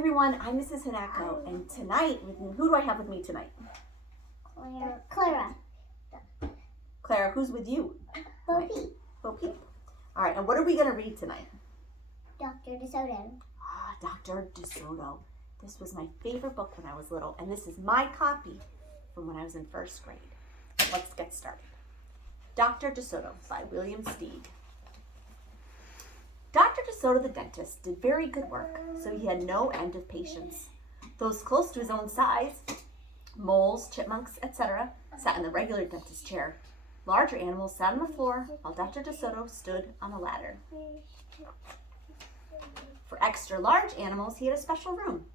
everyone, I'm Mrs. Hnatko, and tonight, who do I have with me tonight? Clara. Clara, who's with you? Bo Peep. Bo Peep. All right, and what are we going to read tonight? Dr. DeSoto. Dr. DeSoto. This was my favorite book when I was little, and this is my copy from when I was in first grade. Let's get started. Dr. DeSoto by William Steig. Dr. DeSoto the dentist did very good work, so he had no end of patients. Those close to his own size, moles, chipmunks, etc., sat in the regular dentist chair. Larger animals sat on the floor, while Dr. DeSoto stood on a ladder. For extra large animals, he had a special room.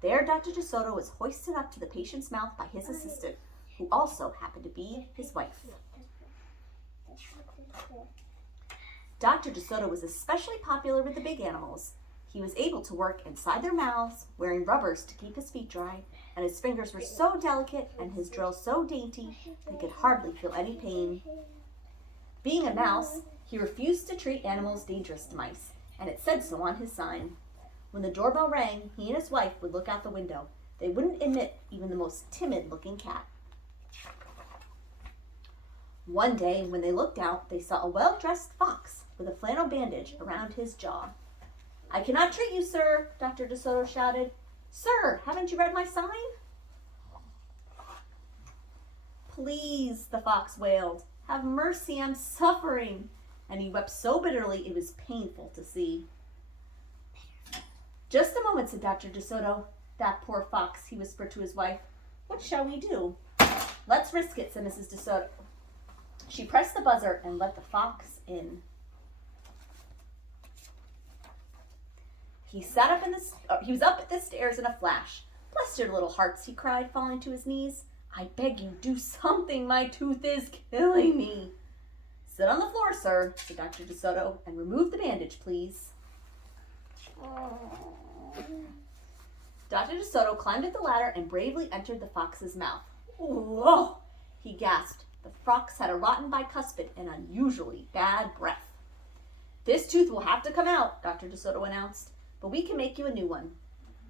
There, Dr. DeSoto was hoisted up to the patient's mouth by his assistant, who also happened to be his wife. Dr. DeSoto was especially popular with the big animals. He was able to work inside their mouths, wearing rubbers to keep his feet dry, and his fingers were so delicate and his drills so dainty they could hardly feel any pain. Being a mouse, he refused to treat animals dangerous to mice, and it said so on his sign. When the doorbell rang, he and his wife would look out the window. They wouldn't admit even the most timid-looking cat. One day, when they looked out, they saw a well-dressed fox with a flannel bandage around his jaw. "I cannot treat you, sir," Dr. DeSoto shouted. "Sir, haven't you read my sign?" "Please," the fox wailed, "have mercy, I'm suffering." And he wept so bitterly it was painful to see. "Just a moment," said Dr. DeSoto. "That poor fox," he whispered to his wife. "What shall we do?" "Let's risk it," said Mrs. DeSoto. She pressed the buzzer and let the fox in. He was up at the stairs in a flash. "Bless your little hearts," he cried, falling to his knees. "I beg you, do something. My tooth is killing me." "Sit on the floor, sir," said Dr. DeSoto, "and remove the bandage, please." Dr. DeSoto climbed up the ladder and bravely entered the fox's mouth. "Whoa!" he gasped. The fox had a rotten bicuspid and unusually bad breath. "This tooth will have to come out," Dr. DeSoto announced, "but we can make you a new one."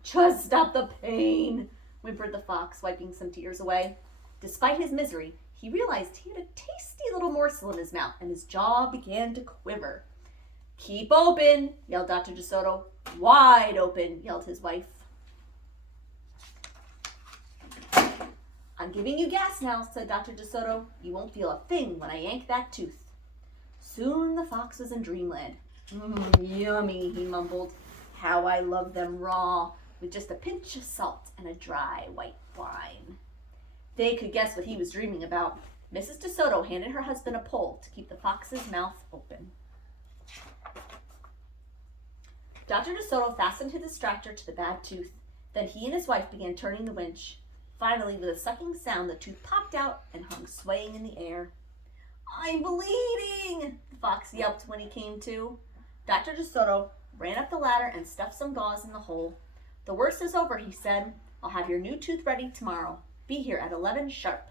"Just stop the pain," whimpered the fox, wiping some tears away. Despite his misery, he realized he had a tasty little morsel in his mouth, and his jaw began to quiver. "Keep open," yelled Dr. DeSoto. "Wide open," yelled his wife. "I'm giving you gas now," said Dr. DeSoto. "You won't feel a thing when I yank that tooth." Soon the fox was in dreamland. "Yummy," he mumbled. "How I love them raw, with just a pinch of salt and a dry white wine." They could guess what he was dreaming about. Mrs. DeSoto handed her husband a pole to keep the fox's mouth open. Dr. DeSoto fastened his distractor to the bad tooth. Then he and his wife began turning the winch. Finally, with a sucking sound, the tooth popped out and hung swaying in the air. "I'm bleeding!" the fox yelped when he came to. Dr. DeSoto ran up the ladder and stuffed some gauze in the hole. "The worst is over," he said. "I'll have your new tooth ready tomorrow. Be here at 11 sharp."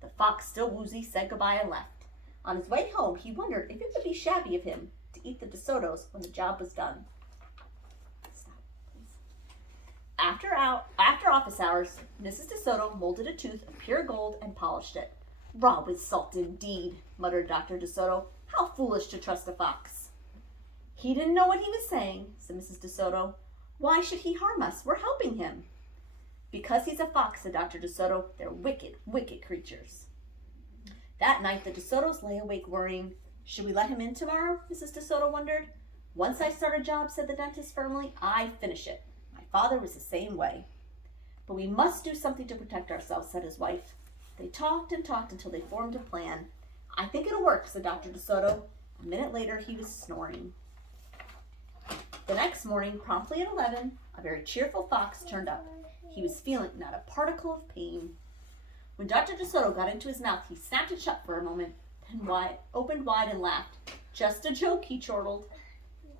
The fox, still woozy, said goodbye and left. On his way home, he wondered if it would be shabby of him to eat the DeSotos when the job was done. After office hours, Mrs. DeSoto molded a tooth of pure gold and polished it. "Raw with salt indeed," muttered Dr. DeSoto. "How foolish to trust a fox." "He didn't know what he was saying," said Mrs. DeSoto. "Why should he harm us? We're helping him." "Because he's a fox," said Dr. DeSoto. "They're wicked, wicked creatures." That night, the DeSotos lay awake worrying. "Should we let him in tomorrow?" Mrs. DeSoto wondered. "Once I start a job," said the dentist firmly, "I finish it. My father was the same way." "But we must do something to protect ourselves," said his wife. They talked and talked until they formed a plan. "I think it'll work," said Dr. DeSoto. A minute later, he was snoring. The next morning, promptly at 11, a very cheerful fox turned up. He was feeling not a particle of pain. When Dr. DeSoto got into his mouth, he snapped it shut for a moment, then opened wide and laughed. "Just a joke," he chortled.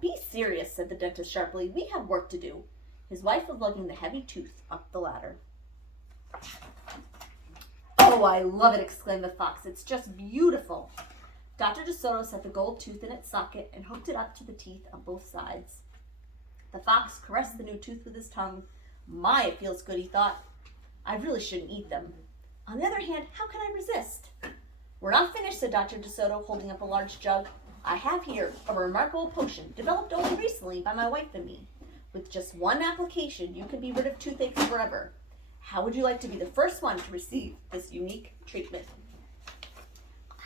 "Be serious," said the dentist sharply. "We have work to do." His wife was lugging the heavy tooth up the ladder. "Oh, I love it," exclaimed the fox. "It's just beautiful." Dr. DeSoto set the gold tooth in its socket and hooked it up to the teeth on both sides. The fox caressed the new tooth with his tongue. My, it feels good, he thought. I really shouldn't eat them. On the other hand, how can I resist? We're not finished, said Dr. DeSoto, holding up a large jug. I have here a remarkable potion developed only recently by my wife and me. With just one application, you can be rid of toothaches forever. How would you like to be the first one to receive this unique treatment?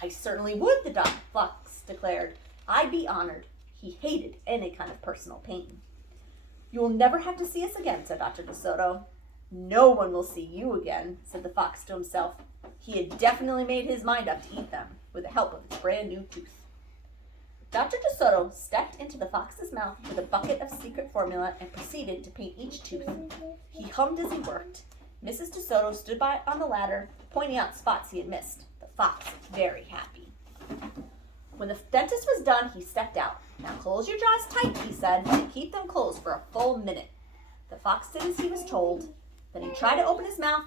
I certainly would, the fox declared. I'd be honored. He hated any kind of personal pain. You will never have to see us again, said Dr. DeSoto. No one will see you again, said the fox to himself. He had definitely made his mind up to eat them with the help of his brand new tooth. Dr. DeSoto stepped into the fox's mouth with a bucket of secret formula and proceeded to paint each tooth. He hummed as he worked. Mrs. DeSoto stood by on the ladder, pointing out spots he had missed. The fox was very happy. When the dentist was done, he stepped out. Now close your jaws tight, he said, and keep them closed for a full minute. The fox did as he was told. Then he tried to open his mouth,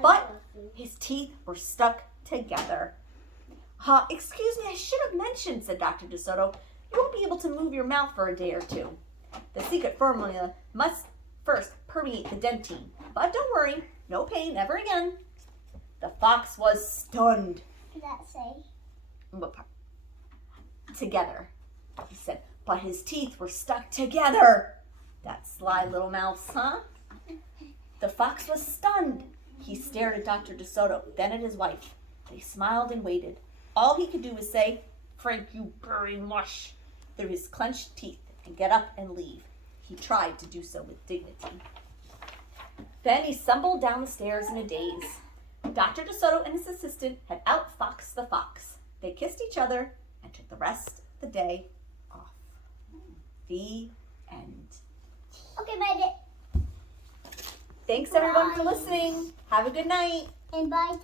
but his teeth were stuck together. Excuse me, I should have mentioned, said Dr. DeSoto. You won't be able to move your mouth for a day or two. The secret formula must first permeate the dentine. But don't worry, no pain ever again. The fox was stunned. What does that say? What part? Together, he said. But his teeth were stuck together. That sly little mouse, huh? The fox was stunned. He stared at Dr. DeSoto, then at his wife. They smiled and waited. All he could do was say, Frank, you burry mush, through his clenched teeth and get up and leave. He tried to do so with dignity. Then he stumbled down the stairs in a daze. Dr. DeSoto and his assistant had outfoxed the fox. They kissed each other and took the rest of the day off. The end. Okay, bye. Thanks everyone for listening. Have a good night. And bye.